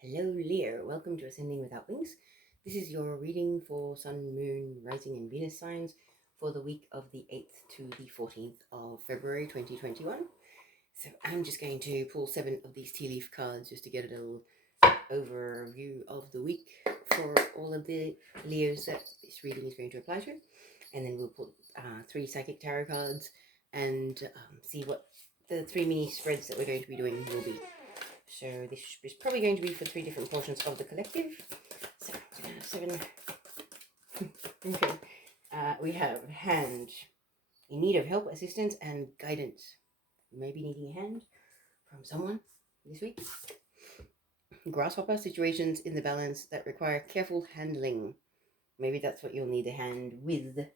Hello Leo, welcome to Ascending Without Wings. This is your reading for Sun, Moon, Rising and Venus signs for the week of the 8th to the 14th of February 2021. So I'm just going to pull 7 of these tea leaf cards just to get a little overview of the week for all of the Leos that this reading is going to apply to. And then we'll pull 3 psychic tarot cards and see what the 3 mini spreads that we're going to be doing will be. So this is probably going to be for 3 different portions of the collective. So we're going to have 7. Okay. We have hand in need of help, assistance, and guidance. You may be needing a hand from someone this week. Grasshopper, situations in the balance that require careful handling. Maybe that's what you'll need a hand with,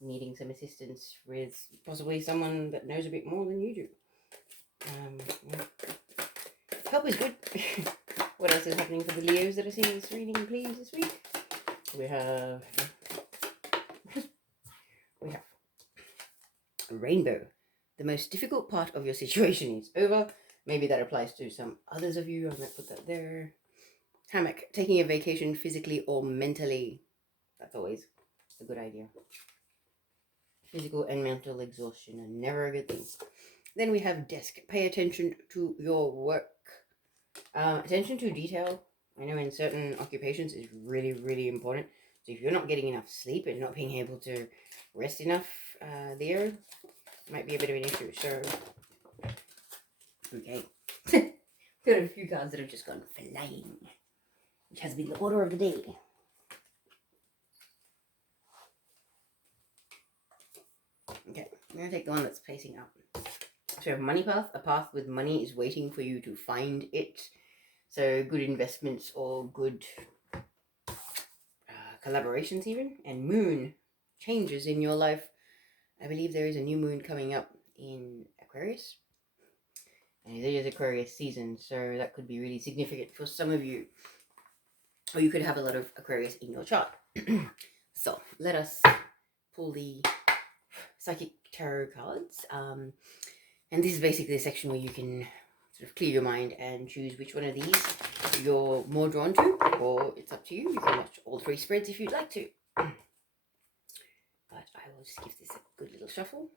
needing some assistance with possibly someone that knows a bit more than you do. Help is good. What else is happening for the Leos that are seeing this reading, please, this week? We have a rainbow. The most difficult part of your situation is over. Maybe that applies to some others of you. I might put that there. Hammock, taking a vacation physically or mentally. That's always a good idea. Physical and mental exhaustion are never a good thing. Then we have desk. Pay attention to your work. Attention to detail. I know in certain occupations is really, really important. So if you're not getting enough sleep and not being able to rest enough there, might be a bit of an issue. So, okay. Got a few cards that have just gone flying, which has been the order of the day. Okay, I'm going to take the one that's facing up. So money path, a path with money is waiting for you to find it. So good investments or good collaborations even. And moon, changes in your life. I believe there is a new moon coming up in Aquarius. And it is Aquarius season, so that could be really significant for some of you. Or you could have a lot of Aquarius in your chart. So let us pull the psychic tarot cards. And this is basically the section where you can sort of clear your mind and choose which one of these you're more drawn to, or it's up to you. You can watch all 3 spreads if you'd like to. But I will just give this a good little shuffle.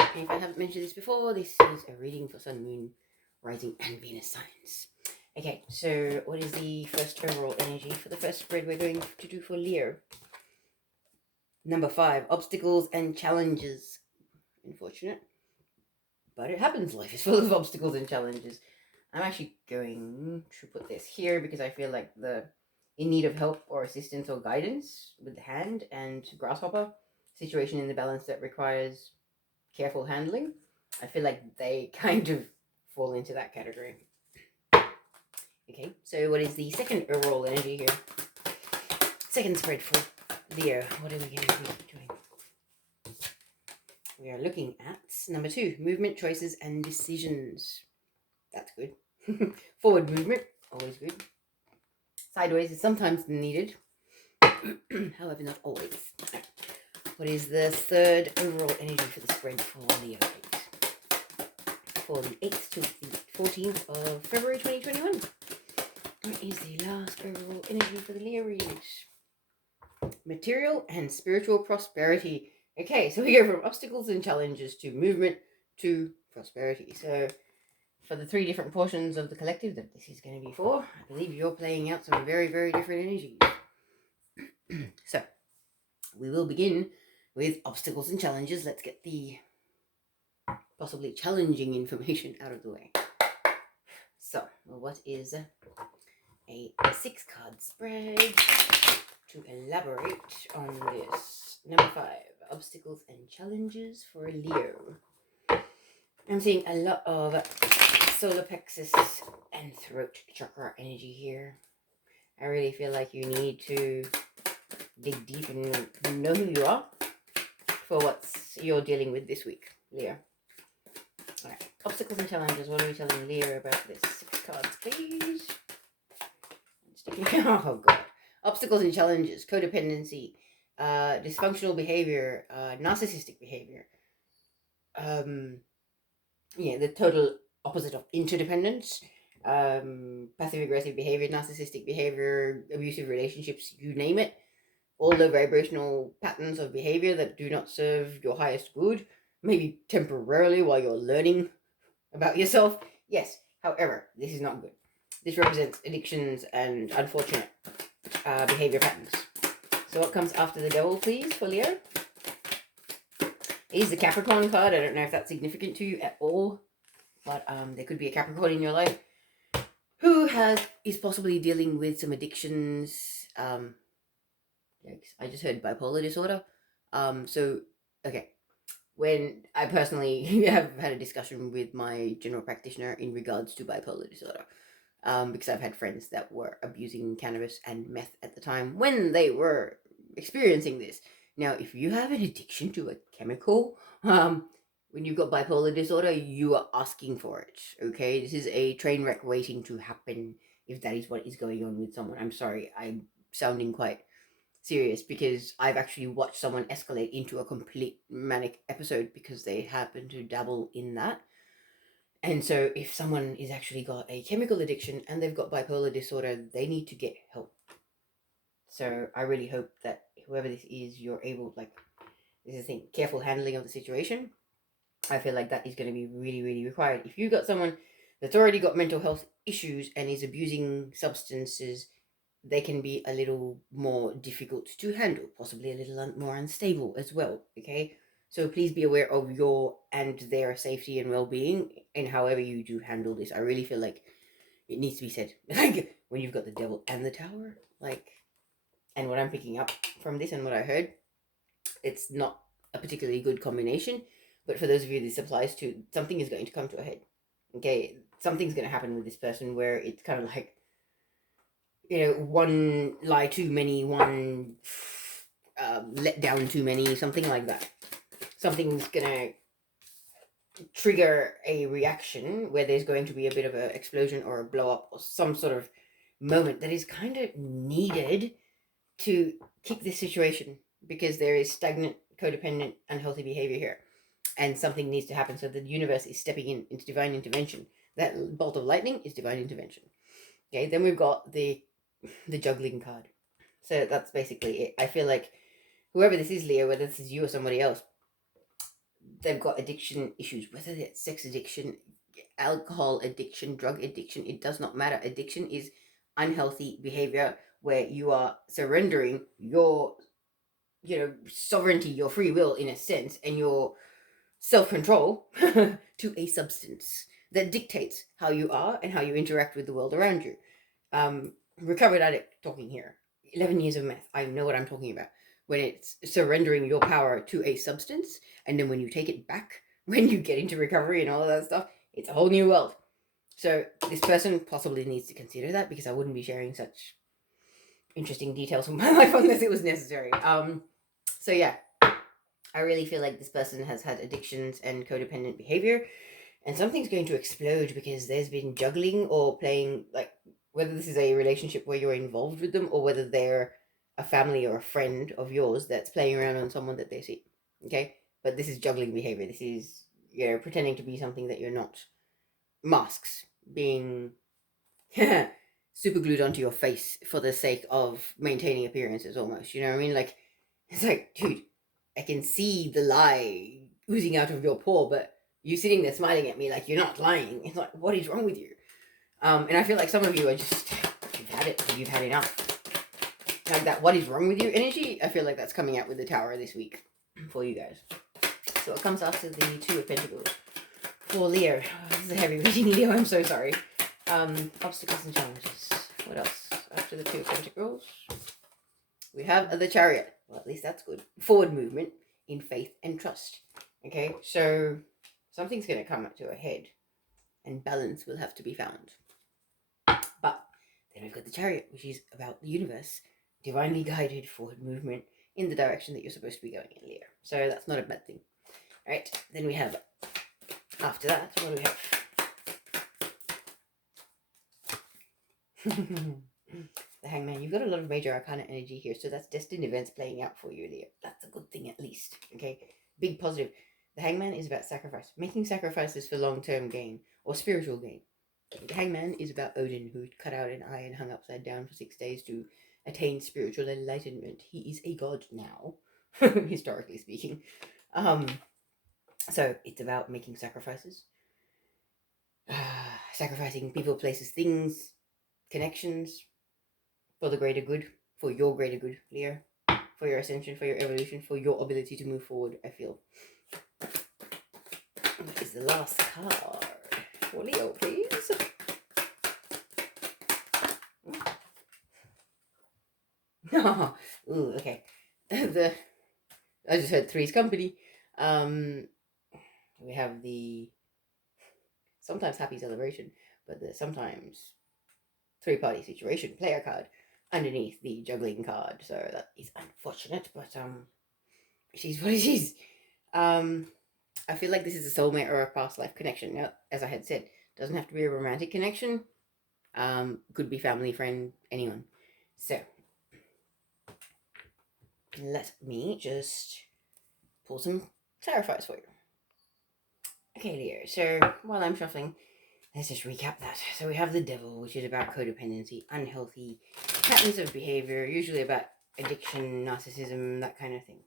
Okay, if I haven't mentioned this before, this is a reading for Sun, Moon, Rising and Venus signs. Okay, so what is the first overall energy for the first spread we're going to do for Leo? Number 5, obstacles and challenges. Unfortunate, but it happens. Life is full of obstacles and challenges. I'm actually going to put this here because I feel like the in need of help or assistance or guidance with the hand and grasshopper, situation in the balance that requires careful handling. I feel like they kind of fall into that category. Okay, so what is the second overall energy here? Second spread for Leo. What are we going to be doing? We are looking at number 2, movement, choices, and decisions. That's good. Forward movement, always good. Sideways is sometimes needed. However, not always. What is the third overall energy for the spread for Leo? For the 8th to the 14th of February 2021. What is the last overall energy for the Leo readings? Material and spiritual prosperity. Okay, so we go from obstacles and challenges to movement to prosperity. So for the 3 different portions of the collective that this is going to be for, I believe you're playing out some very, very different energies. So we will begin with obstacles and challenges. Let's get the possibly challenging information out of the way. So what is a 6-card spread to elaborate on this? Number 5, obstacles and challenges for Leo. I'm seeing a lot of solar plexus and throat chakra energy here. I really feel like you need to dig deep and know who you are for what you're dealing with this week, Leo. Alright, obstacles and challenges. What are we telling Leo about this? 6 cards, please. Oh god. Obstacles and challenges, codependency, dysfunctional behavior, narcissistic behavior, the total opposite of interdependence, passive aggressive behavior, narcissistic behavior, abusive relationships, you name it. All the vibrational patterns of behavior that do not serve your highest good, maybe temporarily while you're learning about yourself. Yes, however, this is not good. This represents addictions and unfortunate behavior patterns. So what comes after the devil, please, for Leo? It is the Capricorn card. I don't know if that's significant to you at all, but there could be a Capricorn in your life who is possibly dealing with some addictions. I just heard bipolar disorder. Okay. When I personally have had a discussion with my general practitioner in regards to bipolar disorder, because I've had friends that were abusing cannabis and meth at the time when they were experiencing this. Now, if you have an addiction to a chemical, when you've got bipolar disorder, you are asking for it, okay? This is a train wreck waiting to happen if that is what is going on with someone. I'm sorry, I'm sounding quite serious because I've actually watched someone escalate into a complete manic episode because they happen to dabble in that. And so if someone is actually got a chemical addiction and they've got bipolar disorder, they need to get help. So I really hope that whoever this is, you're able, this is the thing, careful handling of the situation. I feel like that is going to be really, really required. If you've got someone that's already got mental health issues and is abusing substances, they can be a little more difficult to handle, possibly a little more unstable as well, okay? So please be aware of your and their safety and well-being and however you do handle this. I really feel like it needs to be said. Like, when you've got the devil and the tower, and what I'm picking up from this and what I heard, it's not a particularly good combination, but for those of you this applies to, something is going to come to a head, okay? Something's going to happen with this person where it's kind of like, one lie too many, one let down too many, something like that. Something's gonna trigger a reaction where there's going to be a bit of an explosion or a blow up or some sort of moment that is kind of needed to kick this situation, because there is stagnant, codependent, unhealthy behavior here, and something needs to happen. So the universe is stepping in. It's divine intervention. That bolt of lightning is divine intervention. Okay, then we've got the juggling card. So that's basically it. I feel like whoever this is, Leo, whether this is you or somebody else, they've got addiction issues, whether it's sex addiction, alcohol addiction, drug addiction, it does not matter. Addiction is unhealthy behavior where you are surrendering your, sovereignty, your free will in a sense, and your self-control to a substance that dictates how you are and how you interact with the world around you. Recovered addict talking here. 11 years of meth. I know what I'm talking about. When it's surrendering your power to a substance, and then when you take it back, when you get into recovery and all of that stuff, it's a whole new world. So this person possibly needs to consider that, because I wouldn't be sharing such interesting details from my life unless it was necessary. So yeah, I really feel like this person has had addictions and codependent behavior, and something's going to explode because there's been juggling or playing, whether this is a relationship where you're involved with them or whether they're a family or a friend of yours that's playing around on someone that they see. Okay? But this is juggling behavior. This is, pretending to be something that you're not. Masks. Being super glued onto your face for the sake of maintaining appearances almost. You know what I mean? It's like, dude, I can see the lie oozing out of your pore, but you sitting there smiling at me like you're not lying. It's like, what is wrong with you? And I feel like some of you are just, you've had it, you've had enough. Like that, what is wrong with you energy, I feel like that's coming out with the Tower this week for you guys. So it comes after the Two of Pentacles. For Leo, this is a heavy reading, Leo, I'm so sorry. Obstacles and challenges. What else? After the Two of Pentacles, we have the Chariot. Well, at least that's good. Forward movement in faith and trust. Okay, so something's going to come up to a head, and balance will have to be found. But then we've got the Chariot, which is about the universe, divinely guided forward movement in the direction that you're supposed to be going in, Leo. So that's not a bad thing. All right, then we have, after that, what do we have? The Hangman, you've got a lot of major arcana energy here, so that's destined events playing out for you, Leo. That's a good thing, at least. Okay, big positive. The Hangman is about sacrifice, making sacrifices for long-term gain or spiritual gain. The Hangman is about Odin, who cut out an eye and hung upside down for 6 days to attain spiritual enlightenment. He is a god now, historically speaking. Um, so it's about making sacrifices, sacrificing people, places, things, connections for the greater good, for your greater good, Leo, for your ascension, for your evolution, for your ability to move forward. I feel. What is the last card for Leo, please? Ooh, okay. I just heard Three's Company. We have the sometimes happy celebration, but the sometimes three-party situation player card underneath the juggling card. So that is unfortunate, but she's what it is. I feel like this is a soulmate or a past life connection. Now, as I had said, doesn't have to be a romantic connection. Could be family, friend, anyone. So let me just pull some clarifiers for you. Okay, Leo. So while I'm shuffling, let's just recap that. So we have the devil, which is about codependency, unhealthy patterns of behavior, usually about addiction, narcissism, that kind of thing.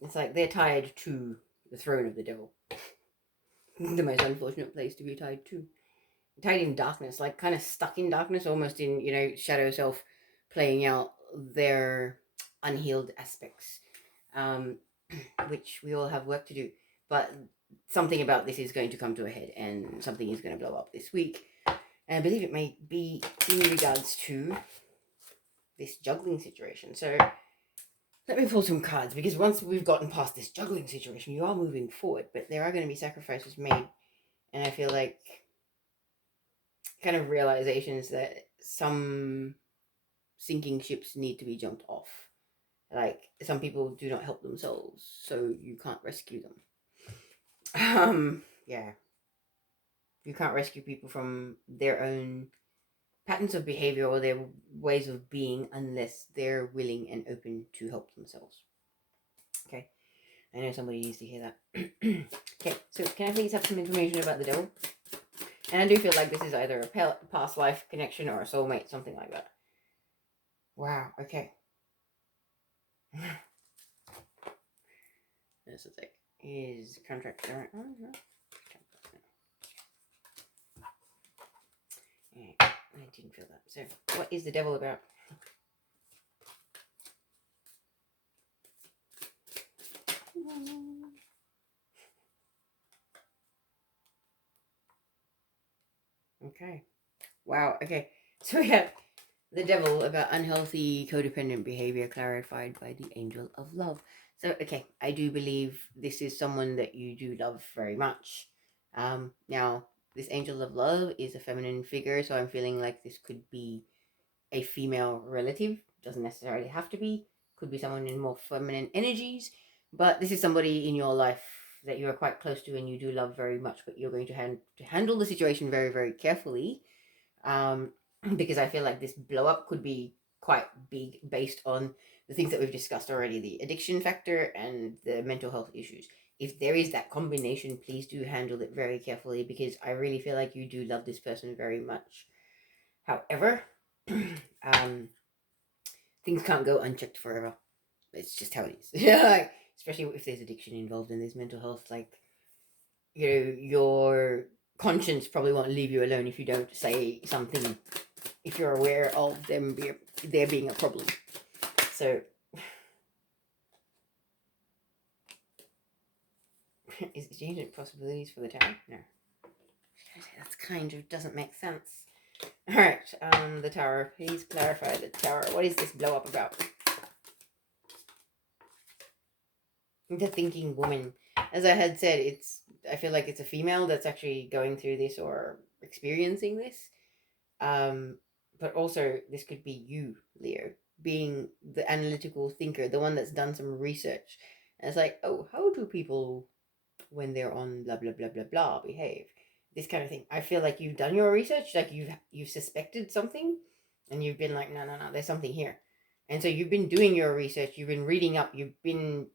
It's like they're tied to the throne of the devil. The most unfortunate place to be tied to. Tied in darkness, like kind of stuck in darkness, almost in, shadow self playing out their unhealed aspects, which we all have work to do. But something about this is going to come to a head, and something is going to blow up this week. And I believe it may be in regards to this juggling situation. So let me pull some cards, because once we've gotten past this juggling situation, you are moving forward, but there are going to be sacrifices made. And I feel like kind of realizations that some sinking ships need to be jumped off. Like, some people do not help themselves, so you can't rescue them. Yeah. You can't rescue people from their own patterns of behavior or their ways of being unless they're willing and open to help themselves. Okay. I know somebody needs to hear that. Okay, so can I please have some information about the devil? And I do feel like this is either a past life connection or a soulmate, something like that. Wow, okay. This is like, is contract the right one? No. Yeah, I didn't feel that. So, what is the devil about? Okay. Wow, okay. So we have the devil about unhealthy codependent behavior clarified by the angel of love. So, okay, I do believe this is someone that you do love very much. Now, this angel of love is a feminine figure, so I'm feeling like this could be a female relative. Doesn't necessarily have to be. Could be someone in more feminine energies, but this is somebody in your life that you are quite close to and you do love very much, but you're going to handle the situation very, very carefully, um, because I feel like this blow up could be quite big based on the things that we've discussed already, the addiction factor and the mental health issues. If there is that combination, please do handle it very carefully, because I really feel like you do love this person very much. However, things can't go unchecked forever. It's just how it is. Yeah, like, especially if there's addiction involved and there's mental health. Like, your conscience probably won't leave you alone if you don't say something, if you're aware of there being a problem. So, is it changing possibilities for the tower? No. That's kind of doesn't make sense. All right, the tower. Please clarify the tower. What is this blow up about? The thinking woman. As I had said, I feel like it's a female that's actually going through this or experiencing this. But also this could be you, Leo, being the analytical thinker, the one that's done some research. And it's like, oh, how do people, when they're on blah blah blah blah blah, behave? This kind of thing. I feel like you've done your research, like you've suspected something, And you've been like, no, there's something here. And so you've been doing your research, you've been reading up, you've been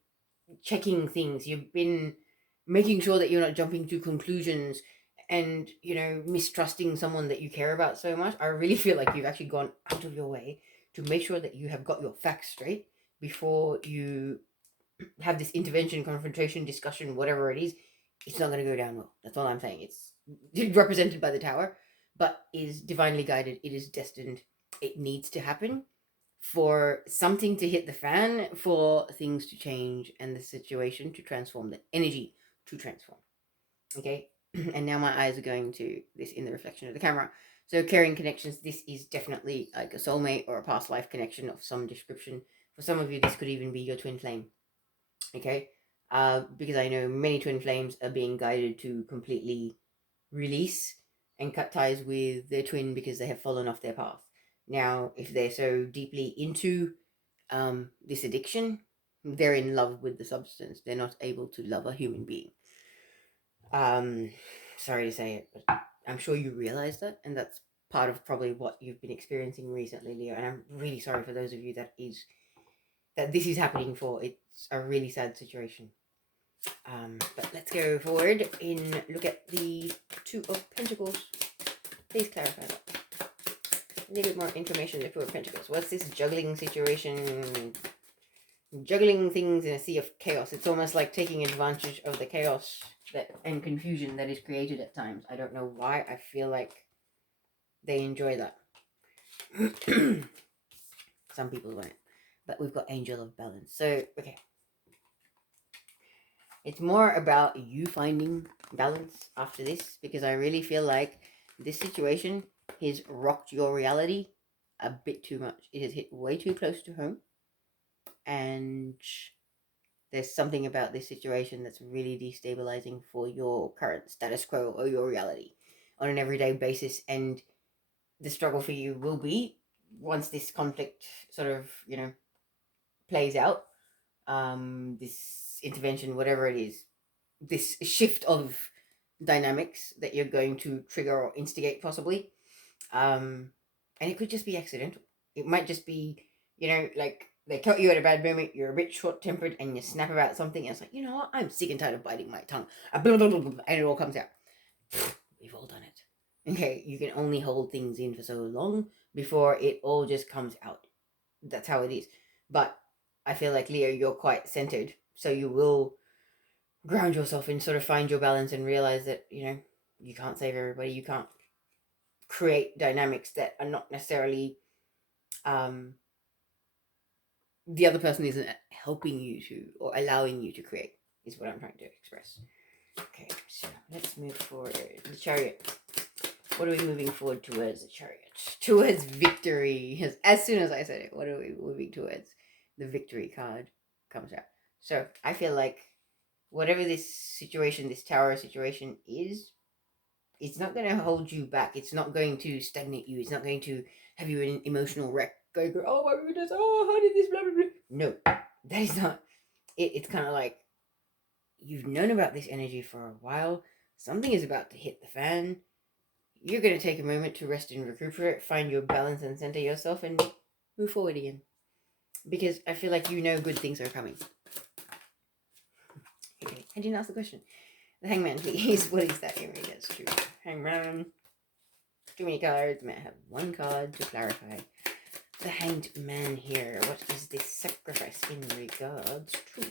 checking things, you've been making sure that you're not jumping to conclusions and, mistrusting someone that you care about so much. I really feel like you've actually gone out of your way to make sure that you have got your facts straight before you have this intervention, confrontation, discussion, whatever it is. It's not going to go down well. That's all I'm saying. It's represented by the tower, but is divinely guided. It is destined. It needs to happen for something to hit the fan, for things to change, and the situation to transform, the energy to transform. Okay. And now my eyes are going to this in the reflection of the camera. So caring connections, this is definitely like a soulmate or a past life connection of some description. For some of you, this could even be your twin flame. Okay. Because I know many twin flames are being guided to completely release and cut ties with their twin because they have fallen off their path. Now, if they're so deeply into this addiction, they're in love with the substance. They're not able to love a human being. Sorry to say it, but I'm sure you realize that, and that's part of probably what you've been experiencing recently, Leo. And I'm really sorry for those of you that this is happening for. It's a really sad situation. But let's go forward and look at the Two of Pentacles. Please clarify that. A little bit more information on the Two of Pentacles. What's this juggling situation? Juggling things in a sea of chaos. It's almost like taking advantage of the chaos and confusion that is created at times. I don't know why. I feel like they enjoy that. Some people won't. But we've got Angel of Balance. So, okay. It's more about you finding balance after this, because I really feel like this situation has rocked your reality a bit too much. It has hit way too close to home. And there's something about this situation that's really destabilizing for your current status quo or your reality on an everyday basis. And the struggle for you will be, once this conflict sort of, plays out, this intervention, whatever it is, this shift of dynamics that you're going to trigger or instigate possibly. And it could just be accidental. It might just be, like they caught you at a bad moment, you're a bit short-tempered, and you snap about something, and it's like, you know what, I'm sick and tired of biting my tongue. And it all comes out. We've all done it. Okay, you can only hold things in for so long before it all just comes out. That's how it is. But I feel like, Leo, you're quite centered, so you will ground yourself and sort of find your balance and realize that, you can't save everybody. You can't create dynamics that are not necessarily the other person isn't helping you to or allowing you to create, is what I'm trying to express. Okay, so let's move forward. The Chariot. What are we moving forward towards? The Chariot. Towards victory. As soon as I said it, what are we moving towards? The victory card comes out. So I feel like whatever this situation, this tower situation is, it's not going to hold you back. It's not going to stagnate you. It's not going to have you in an emotional wreck. Going, oh my goodness, oh, how did this, blah, blah, blah. No, that is not. It's kind of like, you've known about this energy for a while. Something is about to hit the fan. You're going to take a moment to rest and recuperate, find your balance and center yourself, and move forward again. Because I feel like good things are coming. Okay, I didn't ask the question. The Hangman, please. What is that in regards to? Hangman. Too many cards. May I have one card to clarify? The Hanged Man here. What is this sacrifice in regards to?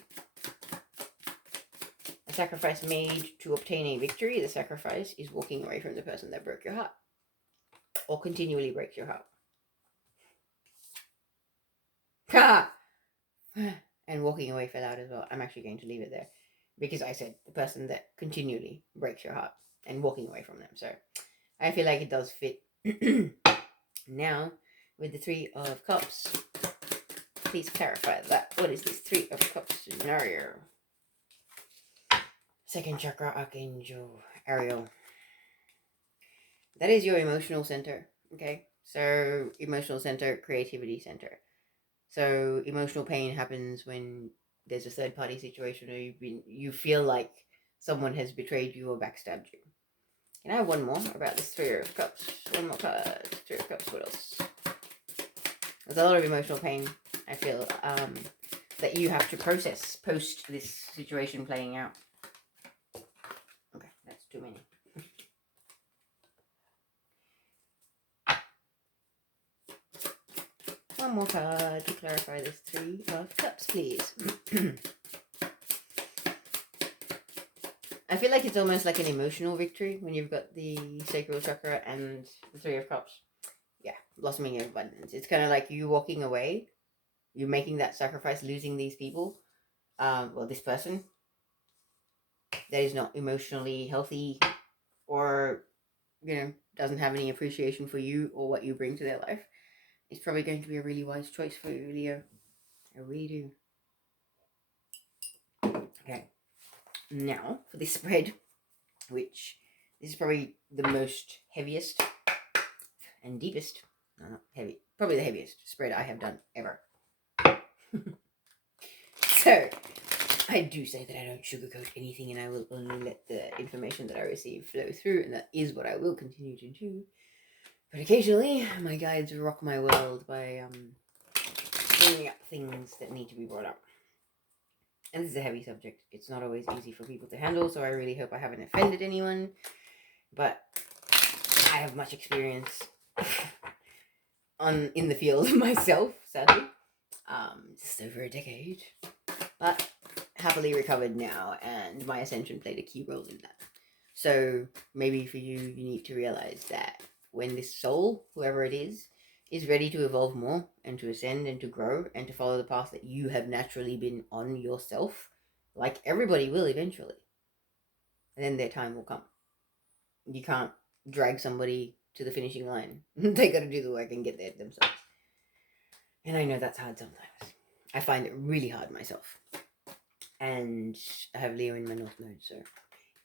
A sacrifice made to obtain a victory. The sacrifice is walking away from the person that broke your heart, or continually breaks your heart. Ha! And walking away for that as well. I'm actually going to leave it there, because I said the person that continually breaks your heart and walking away from them. So I feel like it does fit. Now, with the Three of Cups, please clarify that. What is this Three of Cups scenario? Second chakra, Archangel Ariel. That is your emotional center, okay? So emotional center, creativity center. So emotional pain happens when there's a third party situation, or you feel like someone has betrayed you or backstabbed you. Can I have one more about this Three of Cups? One more card. Three of Cups, what else? There's a lot of emotional pain, I feel, that you have to process post this situation playing out. Okay, that's too many. One more card to clarify this 3 of Cups, please. I feel like it's almost like an emotional victory when you've got the Sacral Chakra and the 3 of Cups. Yeah, blossoming of abundance. It's kind of like you walking away, you making that sacrifice, losing these people, well, this person that is not emotionally healthy or, doesn't have any appreciation for you or what you bring to their life. It's probably going to be a really wise choice for you, Leo. I really do. Okay. Now, for this spread, which this is probably the most heaviest and deepest, no, not heavy, probably the heaviest spread I have done ever. So, I do say that I don't sugarcoat anything, and I will only let the information that I receive flow through, and that is what I will continue to do. But occasionally, my guides rock my world by bringing up things that need to be brought up. And this is a heavy subject. It's not always easy for people to handle, so I really hope I haven't offended anyone. But I have much experience in the field myself, sadly. Just over a decade. But happily recovered now, and my ascension played a key role in that. So maybe for you, you need to realize that when this soul, whoever it is ready to evolve more and to ascend and to grow and to follow the path that you have naturally been on yourself, like everybody will eventually, and then their time will come. You can't drag somebody to the finishing line. They got to do the work and get there themselves. And I know that's hard sometimes. I find it really hard myself. And I have Leo in my North Node, so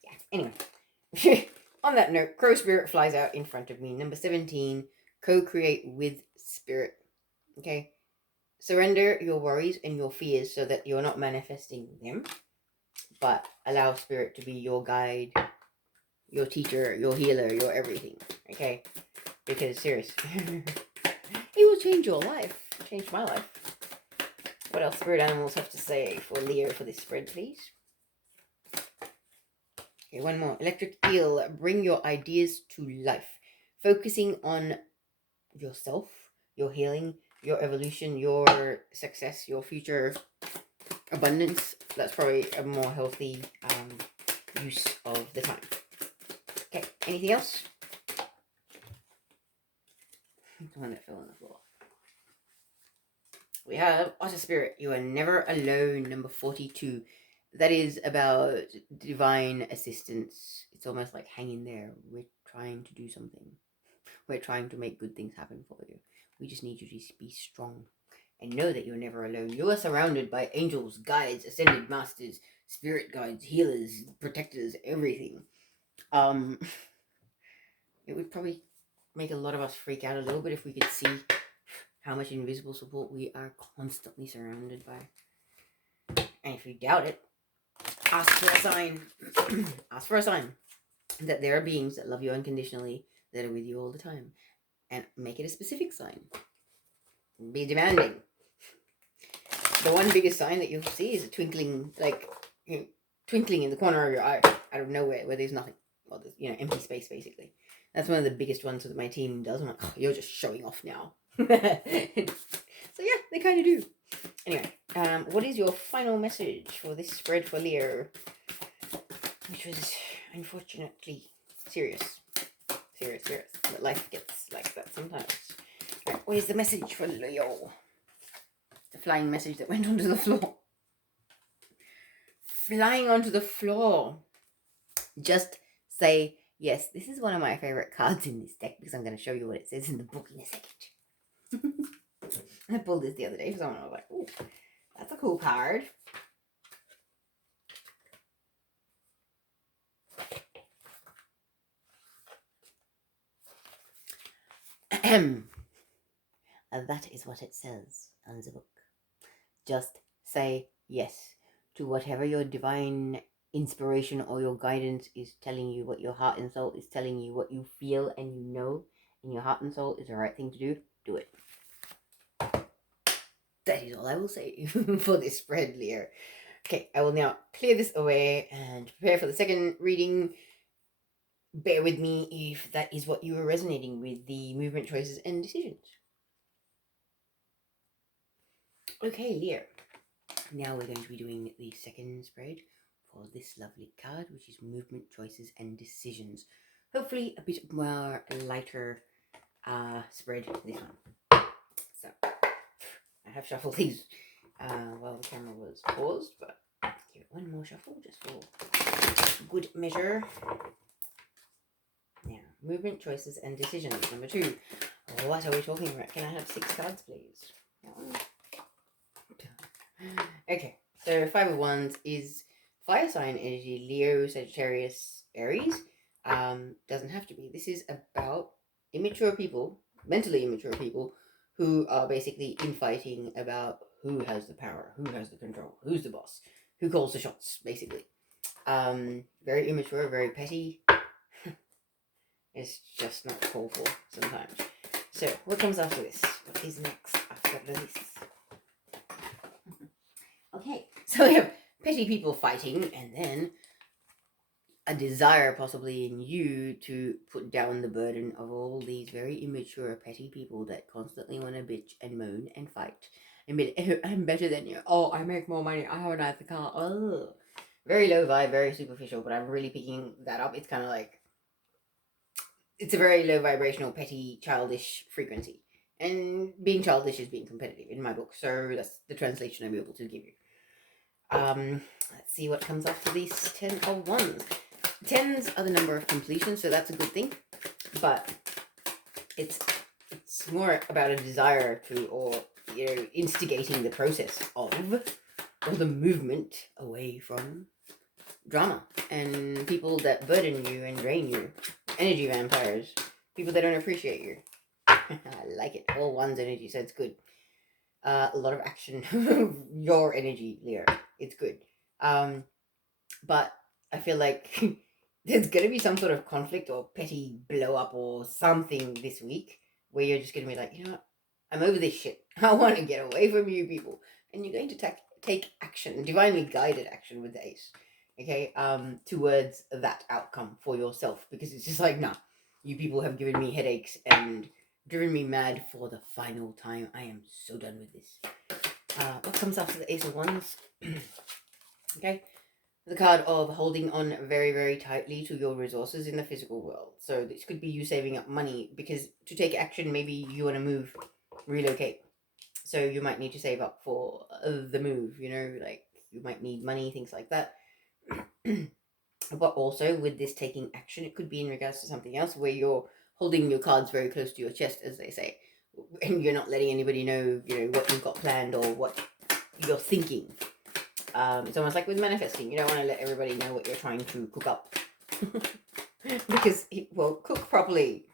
yeah. Anyway, on that note, Crow Spirit flies out in front of me. Number 17, co-create with Spirit. Okay? Surrender your worries and your fears so that you're not manifesting them, but allow Spirit to be your guide, your teacher, your healer, your everything. Okay? Because seriously, it will change your life. Change my life. What else spirit animals have to say for Leo for this spread, please? Okay, one more. Electric Eel, bring your ideas to life. Focusing on yourself, your healing, your evolution, your success, your future abundance. That's probably a more healthy use of the time. Okay, anything else? The one that fell on the floor. We have Otter Spirit, you are never alone, number 42. That is about divine assistance. It's almost like hang in there. We're trying to do something. We're trying to make good things happen for you. We just need you to be strong and know that you're never alone. You are surrounded by angels, guides, ascended masters, spirit guides, healers, protectors, everything. It would probably make a lot of us freak out a little bit if we could see how much invisible support we are constantly surrounded by. And if you doubt it, ask for a sign. Ask for a sign that there are beings that love you unconditionally, that are with you all the time. And make it a specific sign. Be demanding. The one biggest sign that you'll see is a twinkling, twinkling in the corner of your eye, out of nowhere, where there's nothing. Well, there's, empty space, basically. That's one of the biggest ones that my team does. I'm like, oh, you're just showing off now. So yeah, they kind of do. Anyway, what is your final message for this spread for Leo? Which was, unfortunately, serious. But life gets like that sometimes. Right, what is the message for Leo? The flying message that went onto the floor. Flying onto the floor. Just say yes. This is one of my favorite cards in this deck because I'm going to show you what it says in the book in a second. I pulled this the other day for someone. I was like, "Oh, that's a cool card." That is what it says on the book. Just say yes to whatever your divine inspiration or your guidance is telling you, what your heart and soul is telling you, what you feel and you know in your heart and soul is the right thing to do. Do it. That is all I will say for this spread, Leo. Okay, I will now clear this away and prepare for the second reading. Bear with me if that is what you are resonating with, the movement, choices, and decisions. Okay, Leo. Now we're going to be doing the second spread for this lovely card, which is movement, choices, and decisions. Hopefully a bit more lighter spread this one. So I have shuffled these while the camera was paused, but give it one more shuffle just for good measure. Now, movement, choices, and decisions. Number 2. What are we talking about? Can I have 6 cards, please? Okay, so 5 of Wands is fire sign energy, Leo, Sagittarius, Aries. Doesn't have to be. This is about immature people, mentally immature people, who are basically infighting about who has the power, who has the control, who's the boss, who calls the shots, basically. Very immature, very petty. It's just not called for sometimes. So, what comes after this? What is next after this? Okay, so we have petty people fighting, and then a desire possibly in you to put down the burden of all these very immature, petty people that constantly want to bitch and moan and fight. And be like, I'm better than you. Oh, I make more money. I have a nicer car. Oh, very low vibe, very superficial, but I'm really picking that up. It's kind of like, it's a very low vibrational, petty, childish frequency. And being childish is being competitive in my book. So that's the translation I'm able to give you. Let's see what comes after these 10 of Wands. 10s are the number of completion, so that's a good thing. But it's more about a desire to, or instigating the process of, or the movement away from drama and people that burden you and drain you. Energy vampires, people that don't appreciate you. I like it. All Wands energy, so it's good. A lot of action. Your energy, Leo. It's good. But I feel like there's going to be some sort of conflict or petty blow up or something this week where you're just going to be like, you know what? I'm over this shit. I want to get away from you people. And you're going to take action, divinely guided action with the ace. Okay? Towards that outcome for yourself. Because it's just like, nah, you people have given me headaches and driven me mad for the final time. I am so done with this. What comes after the Ace of Wands? Okay. The card of holding on very, very tightly to your resources in the physical world. So this could be you saving up money because to take action, maybe you want to move, relocate. So you might need to save up for the move, like you might need money, things like that. But also with this taking action, it could be in regards to something else where you're holding your cards very close to your chest, as they say, and you're not letting anybody know, what you've got planned or what you're thinking. It's almost like with manifesting. You don't want to let everybody know what you're trying to cook up. Because it won't cook properly.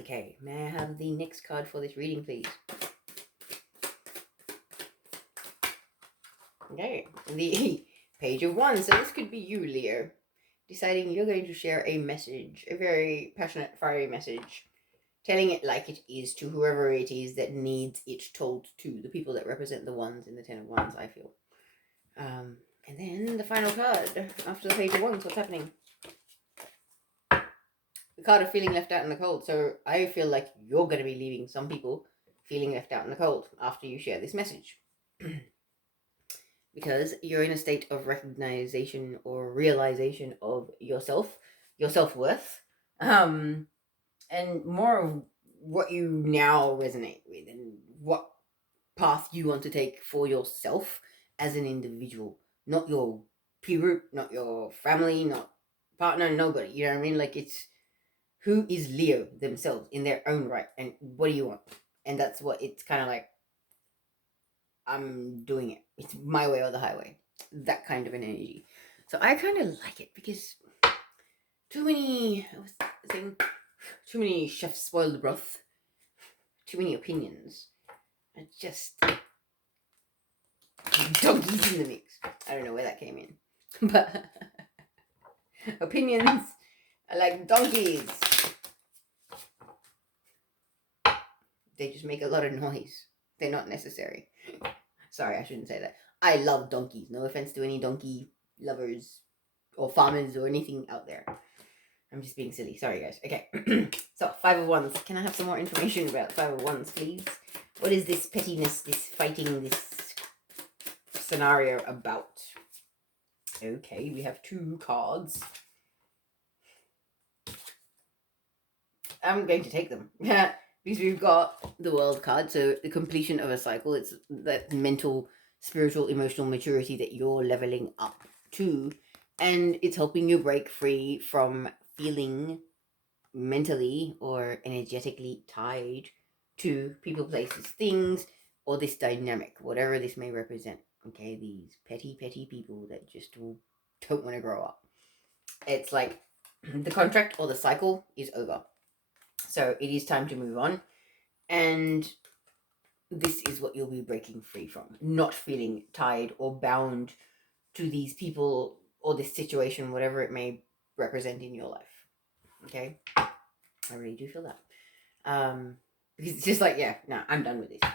Okay, may I have the next card for this reading, please? Okay, the Page of Wands. So this could be you, Leo, deciding you're going to share a message, a very passionate, fiery message, telling it like it is to whoever it is that needs it told to, the people that represent the Wands in the 10 of Wands, I feel. And then the final card after the Page of Wands, what's happening? The card of feeling left out in the cold. So I feel like you're going to be leaving some people feeling left out in the cold after you share this message. Because you're in a state of recognition or realization of yourself, your self-worth, and more of what you now resonate with and what path you want to take for yourself as an individual, not your peer group, not your family, not partner, nobody. You know what I mean? Like, it's who is Leo themselves in their own right, and what do you want? And that's what it's kind of like. I'm doing it. It's my way or the highway. That kind of an energy. So I kind of like it because too many chefs spoil the broth. Too many opinions. It's just donkeys in the mix. I don't know where that came in. But opinions are like donkeys. They just make a lot of noise. They're not necessary. Sorry, I shouldn't say that. I love donkeys. No offense to any donkey lovers or farmers or anything out there. I'm just being silly. Sorry, guys. Okay. So, Five of Wands. Can I have some more information about Five of Wands, please? What is this pettiness, this fighting, this scenario about? Okay, we have 2 cards. I'm going to take them. Because we've got the World card, so the completion of a cycle. It's that mental, spiritual, emotional maturity that you're leveling up to. And it's helping you break free from feeling mentally or energetically tied to people, places, things, or this dynamic, whatever this may represent. Okay, these petty people that just don't want to grow up. It's like the contract or the cycle is over. So it is time to move on. And this is what you'll be breaking free from. Not feeling tied or bound to these people or this situation, whatever it may represent in your life. Okay? I really do feel that. Because it's just like, yeah, no, I'm done with this.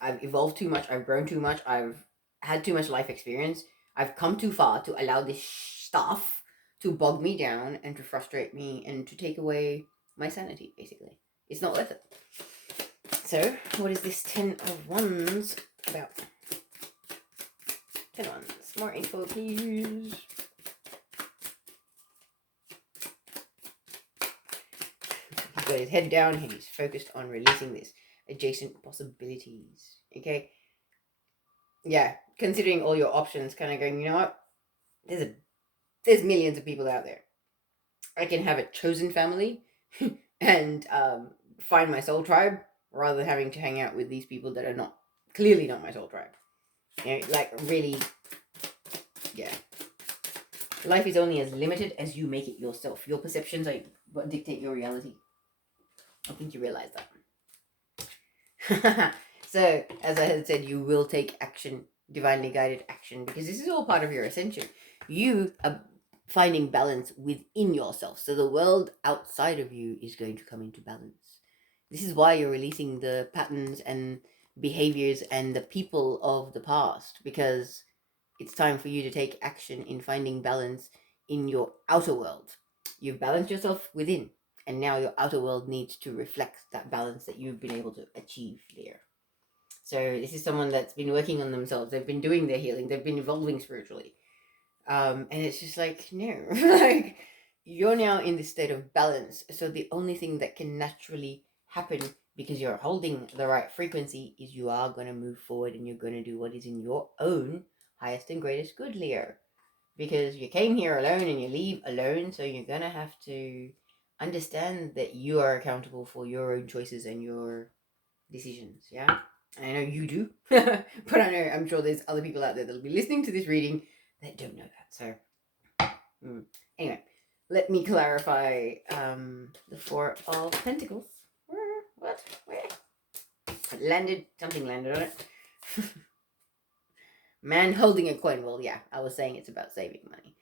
I've evolved too much. I've grown too much. I've had too much life experience. I've come too far to allow this stuff to bog me down and to frustrate me and to take away my sanity, basically. It's not worth it. So, what is this 10 of Wands about? 10 of Wands. More info, please. He's got his head down. He's focused on releasing this. Adjacent possibilities. Okay? Yeah. Considering all your options, kind of going, you know what? There's millions of people out there. I can have a chosen family and find my soul tribe rather than having to hang out with these people that are clearly not my soul tribe. You know, like really, yeah. Life is only as limited as you make it yourself. Your perceptions are what dictate your reality. I think you realize that. So, as I had said, you will take action, divinely guided action, because this is all part of your ascension. You are finding balance within yourself. So the world outside of you is going to come into balance. This is why you're releasing the patterns and behaviors and the people of the past, because it's time for you to take action in finding balance in your outer world. You've balanced yourself within, and now your outer world needs to reflect that balance that you've been able to achieve there. So this is someone that's been working on themselves. They've been doing their healing. They've been evolving spiritually. And it's just like, no, like you're now in this state of balance. So the only thing that can naturally happen, because you're holding the right frequency, is you are going to move forward and you're going to do what is in your own highest and greatest good, Leo. Because you came here alone and you leave alone, so you're going to have to understand that you are accountable for your own choices and your decisions, yeah? I know you do, but I'm sure there's other people out there that'll be listening to this reading that don't know that. So, anyway, let me clarify the Four of Pentacles. What? Where? Something landed on it. Man holding a coin. Well, yeah, I was saying it's about saving money.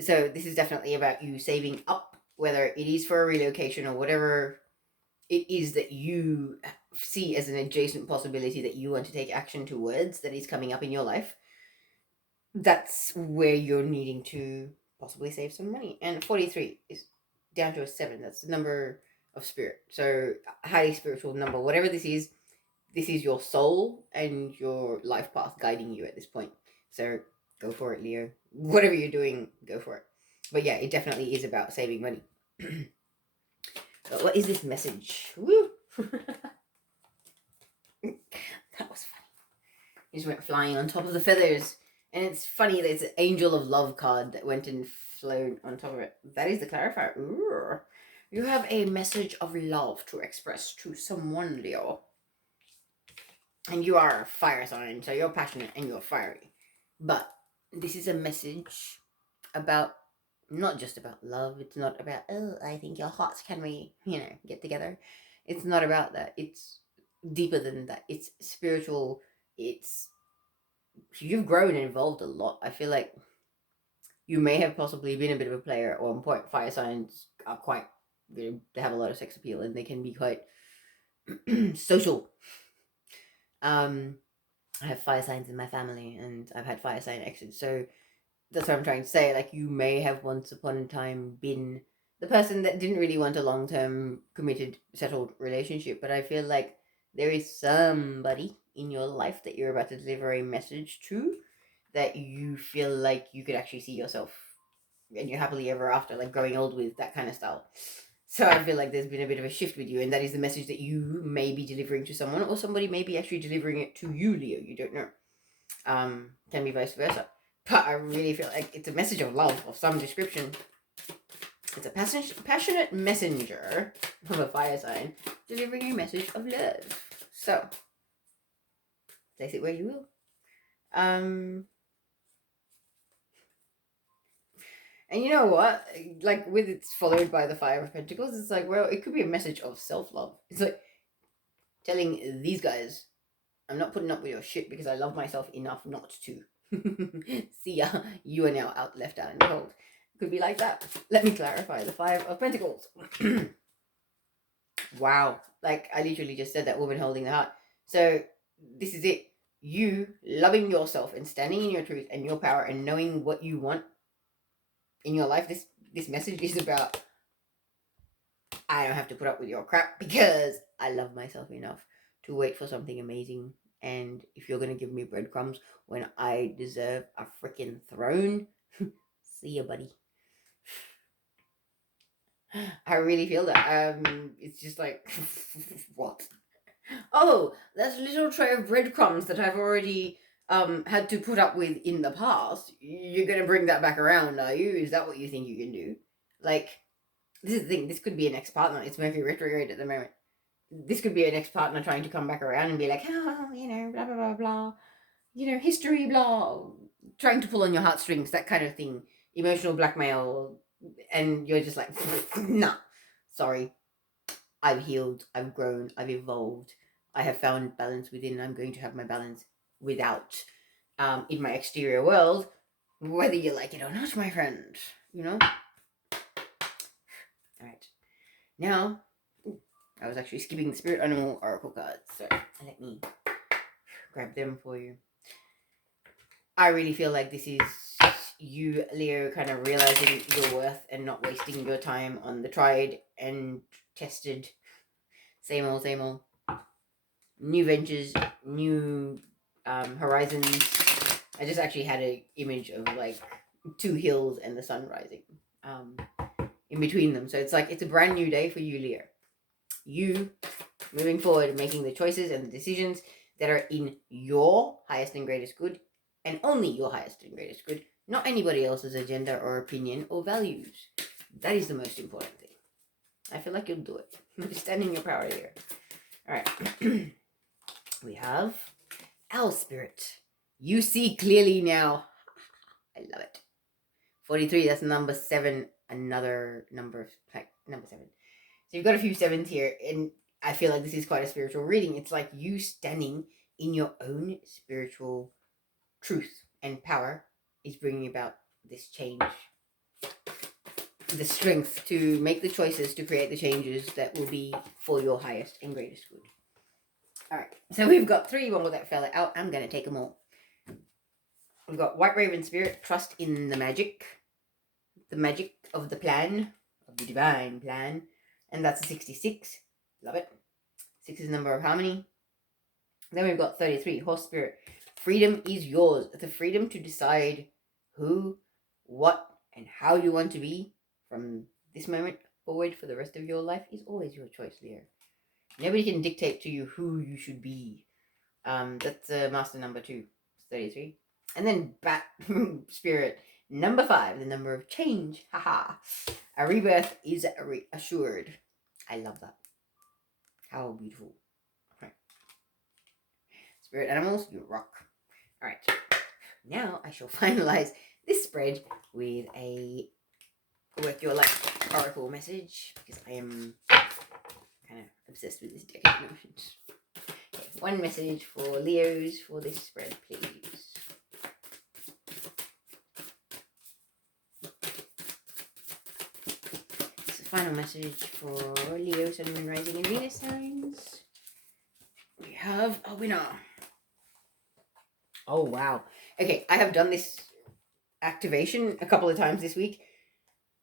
So this is definitely about you saving up, whether it is for a relocation or whatever it is that you see as an adjacent possibility that you want to take action towards that is coming up in your life. That's where you're needing to possibly save some money. And 43 is down to a 7. That's the number of spirit. So highly spiritual number. Whatever this is your soul and your life path guiding you at this point. So go for it, Leo. Whatever you're doing, go for it. But yeah, it definitely is about saving money. But what is this message? Woo! That was funny. He just went flying on top of the feathers. And it's funny that it's an Angel of Love card that went and flown on top of it. That is the clarifier. Ooh. You have a message of love to express to someone, Leo. And you are a fire sign, so you're passionate and you're fiery. But this is a message about, not just about love. It's not about, oh, I think you're hot. Can we, get together? It's not about that. It's deeper than that. It's spiritual. You've grown and evolved a lot. I feel like you may have possibly been a bit of a player at one point. Fire signs are quite, they have a lot of sex appeal and they can be quite social. I have fire signs in my family, and I've had fire sign exes. So that's what I'm trying to say. Like, you may have once upon a time been the person that didn't really want a long term, committed, settled relationship. But I feel like there is somebody in your life that you're about to deliver a message to that you feel like you could actually see yourself and you're happily ever after, like growing old with, that kind of style. So I feel like there's been a bit of a shift with you, and that is the message that you may be delivering to someone, or somebody may be actually delivering it to you, Leo. You don't know. Can be vice versa. But I really feel like it's a message of love of some description. It's a passionate messenger of a fire sign delivering a message of love. So, place it where you will. And you know what? Like, with it's followed by the Five of Pentacles, it's like, well, it could be a message of self-love. It's like telling these guys, I'm not putting up with your shit because I love myself enough not to. See ya. You are now left out in the cold. Could be like that. Let me clarify. The Five of Pentacles. Wow. Like, I literally just said that, woman holding the heart. So this is it. You loving yourself and standing in your truth and your power and knowing what you want in your life. This message is about, I don't have to put up with your crap because I love myself enough to wait for something amazing. And if you're going to give me breadcrumbs when I deserve a freaking throne, see ya, buddy. I really feel that. It's just like, what? Oh, that's a little tray of breadcrumbs that I've already had to put up with in the past. You're going to bring that back around, are you? Is that what you think you can do? Like, this is the thing. This could be an ex-partner. It's Mercury retrograde at the moment. This could be an ex-partner trying to come back around and be like, oh, blah, blah, blah, blah. History, blah. Trying to pull on your heartstrings, that kind of thing. Emotional blackmail. And you're just like, nah, sorry. I've healed. I've grown. I've evolved. I have found balance within. I'm going to have my balance without. In my exterior world, whether you like it or not, my friend. All right. Now, I was actually skipping the spirit animal oracle cards, so let me grab them for you. I really feel like this is you, Leo, kind of realizing your worth and not wasting your time on the tried and tested, same old, new ventures, new horizons. I just actually had an image of like two hills and the sun rising in between them. So it's like, it's a brand new day for you, Leo. You moving forward, making the choices and the decisions that are in your highest and greatest good, and only your highest and greatest good, not anybody else's agenda or opinion or values. That is the most important thing. I feel like you'll do it. Stand in your power here. All right. We have Owl Spirit. You see clearly now. I love it. 43, that's number 7. Another number, like number 7. So you've got a few 7s here, and I feel like this is quite a spiritual reading. It's like you standing in your own spiritual truth and power is bringing about this change. The strength to make the choices to create the changes that will be for your highest and greatest good. All right, so we've got 3. One that fell out. I'm going to take them all. We've got White Raven Spirit, trust in the magic of the plan, of the divine plan. And that's a 66. Love it. 6 is the number of harmony. Then we've got 33, Horse Spirit. Freedom is yours. The freedom to decide who, what, and how you want to be from this moment forward for the rest of your life is always your choice, Leo. Nobody can dictate to you who you should be. That's master number 2, 33. And then Bat Spirit number 5, the number of change. Haha. A rebirth is assured. I love that. How beautiful. Right. Spirit animals, you rock. All right. Now I shall finalize this spread with a work your life oracle message, because I am kind of obsessed with this deck at the moment. Okay, one message for Leos for this spread, please. This is the final message for Leo, Sun, Moon, Rising, and Venus signs. We have a winner. Oh, wow. Okay, I have done this activation a couple of times this week.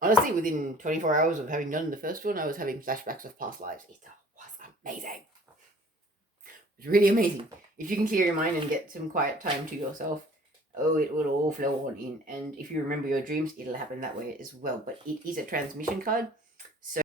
Honestly, within 24 hours of having done the first one, I was having flashbacks of past lives. It was amazing. It was really amazing. If you can clear your mind and get some quiet time to yourself, oh, it will all flow on in. And if you remember your dreams, it'll happen that way as well. But it is a transmission card. So